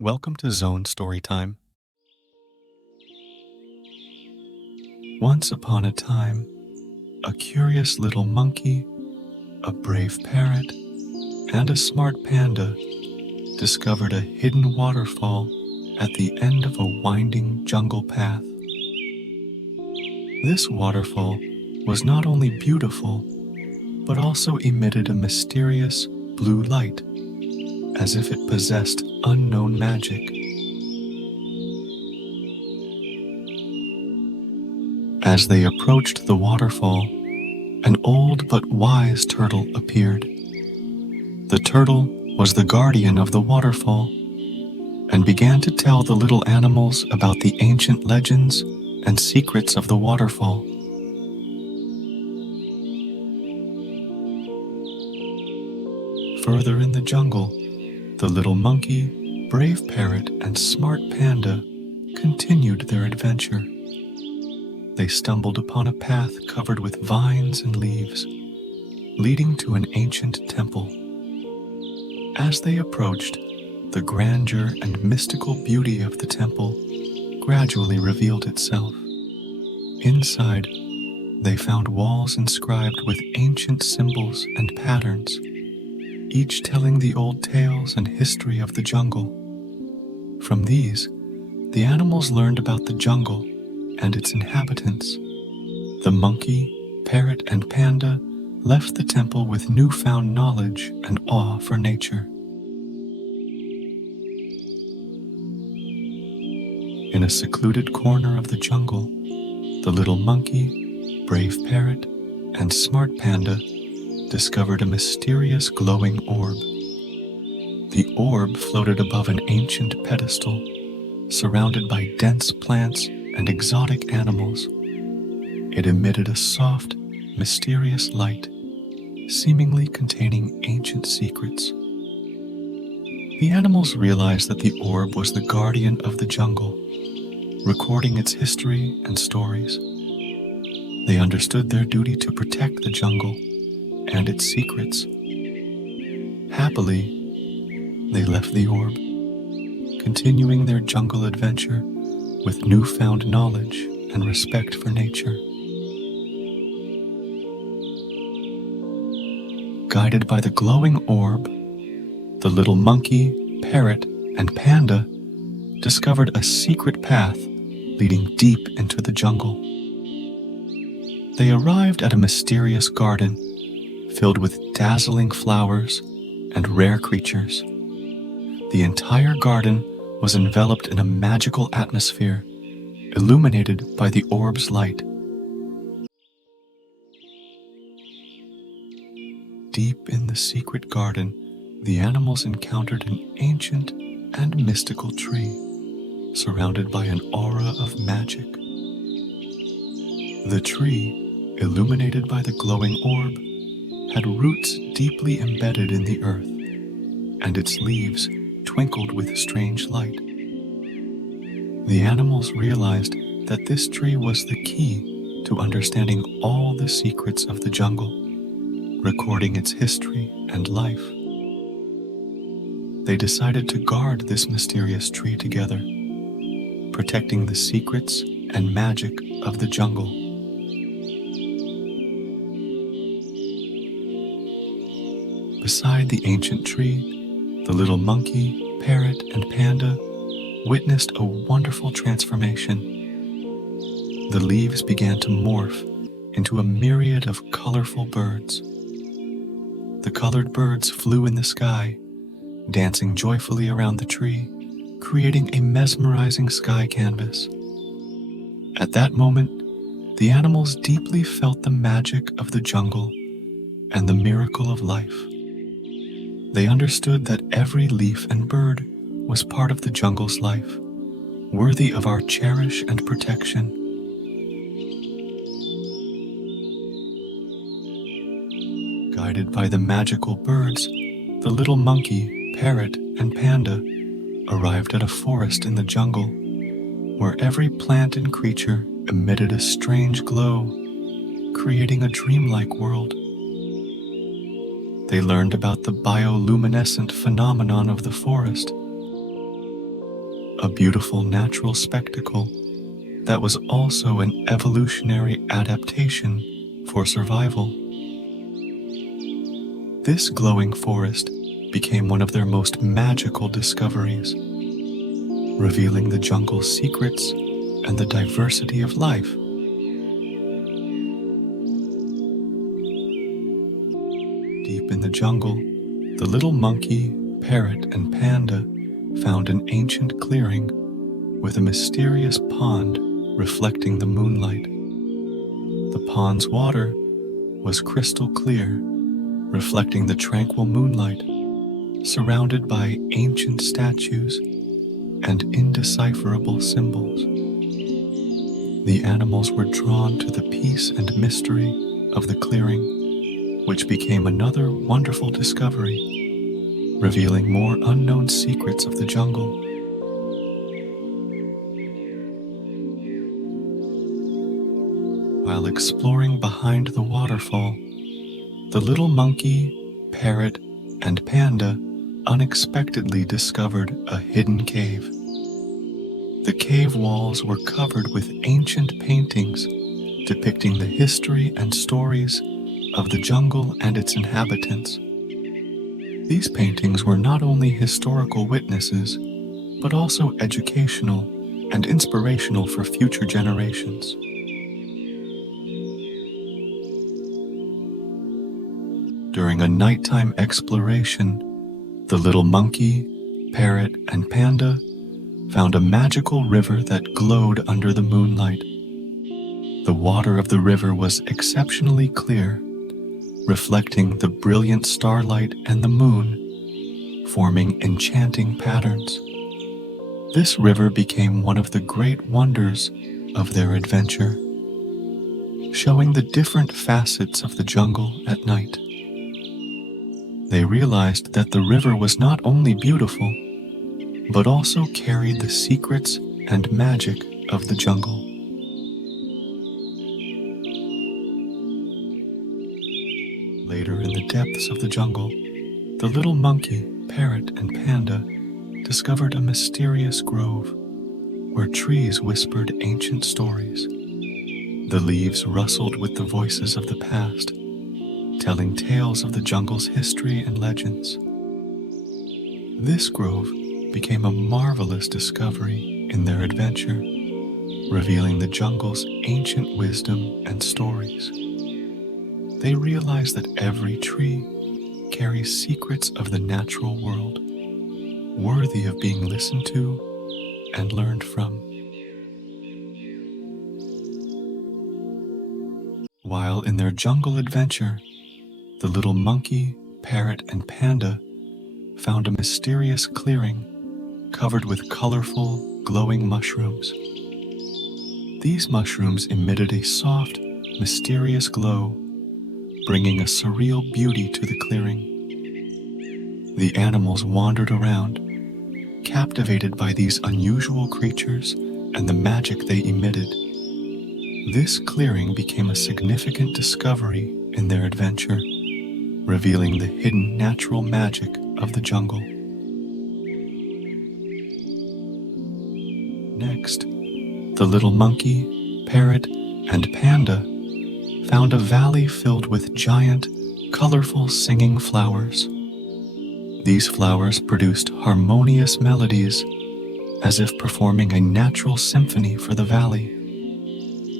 Welcome to Zone Storytime. Once upon a time, a curious little monkey, a brave parrot, and a smart panda discovered a hidden waterfall at the end of a winding jungle path. This waterfall was not only beautiful, but also emitted a mysterious blue light, as if it possessed unknown magic. As they approached the waterfall, an old but wise turtle appeared. The turtle was the guardian of the waterfall and began to tell the little animals about the ancient legends and secrets of the waterfall. Further in the jungle, the little monkey, brave parrot, and smart panda continued their adventure. They stumbled upon a path covered with vines and leaves, leading to an ancient temple. As they approached, the grandeur and mystical beauty of the temple gradually revealed itself. Inside, they found walls inscribed with ancient symbols and patterns, each telling the old tales and history of the jungle. From these, the animals learned about the jungle and its inhabitants. The monkey, parrot, and panda left the temple with newfound knowledge and awe for nature. In a secluded corner of the jungle, the little monkey, brave parrot, and smart panda discovered a mysterious glowing orb. The orb floated above an ancient pedestal, surrounded by dense plants and exotic animals. It emitted a soft, mysterious light, seemingly containing ancient secrets. The animals realized that the orb was the guardian of the jungle, recording its history and stories. They understood their duty to protect the jungle and its secrets. Happily, they left the orb, continuing their jungle adventure with newfound knowledge and respect for nature. Guided by the glowing orb, the little monkey, parrot, and panda discovered a secret path leading deep into the jungle. They arrived at a mysterious garden filled with dazzling flowers and rare creatures. The entire garden was enveloped in a magical atmosphere, illuminated by the orb's light. Deep in the secret garden, the animals encountered an ancient and mystical tree, surrounded by an aura of magic. The tree, illuminated by the glowing orb, had roots deeply embedded in the earth, and its leaves twinkled with strange light. The animals realized that this tree was the key to understanding all the secrets of the jungle, recording its history and life. They decided to guard this mysterious tree together, protecting the secrets and magic of the jungle. Beside the ancient tree, the little monkey, parrot, and panda witnessed a wonderful transformation. The leaves began to morph into a myriad of colorful birds. The colored birds flew in the sky, dancing joyfully around the tree, creating a mesmerizing sky canvas. At that moment, the animals deeply felt the magic of the jungle and the miracle of life. They understood that every leaf and bird was part of the jungle's life, worthy of our cherish and protection. Guided by the magical birds, the little monkey, parrot, and panda arrived at a forest in the jungle, where every plant and creature emitted a strange glow, creating a dreamlike world. They learned about the bioluminescent phenomenon of the forest, a beautiful natural spectacle that was also an evolutionary adaptation for survival. This glowing forest became one of their most magical discoveries, revealing the jungle's secrets and the diversity of life. Deep in the jungle, the little monkey, parrot, and panda found an ancient clearing with a mysterious pond reflecting the moonlight. The pond's water was crystal clear, reflecting the tranquil moonlight, surrounded by ancient statues and indecipherable symbols. The animals were drawn to the peace and mystery of the clearing, which became another wonderful discovery, revealing more unknown secrets of the jungle. While exploring behind the waterfall, the little monkey, parrot, and panda unexpectedly discovered a hidden cave. The cave walls were covered with ancient paintings depicting the history and stories of the jungle and its inhabitants. These paintings were not only historical witnesses, but also educational and inspirational for future generations. During a nighttime exploration, the little monkey, parrot, and panda found a magical river that glowed under the moonlight. The water of the river was exceptionally clear, reflecting the brilliant starlight and the moon, forming enchanting patterns. This river became one of the great wonders of their adventure, showing the different facets of the jungle at night. They realized that the river was not only beautiful, but also carried the secrets and magic of the jungle. Later in the depths of the jungle, the little monkey, parrot, and panda discovered a mysterious grove where trees whispered ancient stories. The leaves rustled with the voices of the past, telling tales of the jungle's history and legends. This grove became a marvelous discovery in their adventure, revealing the jungle's ancient wisdom and stories. They realized that every tree carries secrets of the natural world, worthy of being listened to and learned from. While in their jungle adventure, the little monkey, parrot, and panda found a mysterious clearing covered with colorful, glowing mushrooms. These mushrooms emitted a soft, mysterious glow, bringing a surreal beauty to the clearing. The animals wandered around, captivated by these unusual creatures and the magic they emitted. This clearing became a significant discovery in their adventure, revealing the hidden natural magic of the jungle. Next, the little monkey, parrot, and panda found a valley filled with giant, colorful singing flowers. These flowers produced harmonious melodies, as if performing a natural symphony for the valley.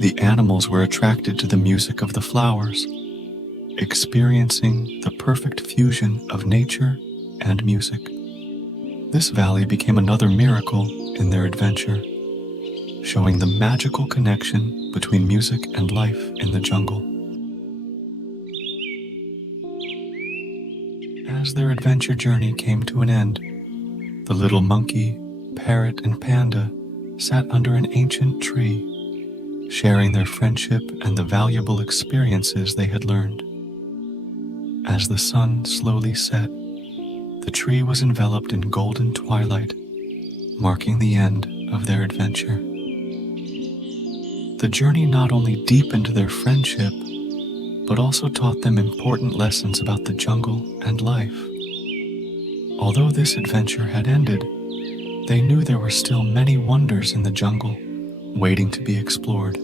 The animals were attracted to the music of the flowers, experiencing the perfect fusion of nature and music. This valley became another miracle in their adventure, showing the magical connection between music and life in the jungle. As their adventure journey came to an end, the little monkey, parrot, and panda sat under an ancient tree, sharing their friendship and the valuable experiences they had learned. As the sun slowly set, the tree was enveloped in golden twilight, marking the end of their adventure. The journey not only deepened their friendship, but also taught them important lessons about the jungle and life. Although this adventure had ended, They knew there were still many wonders in the jungle, waiting to be explored.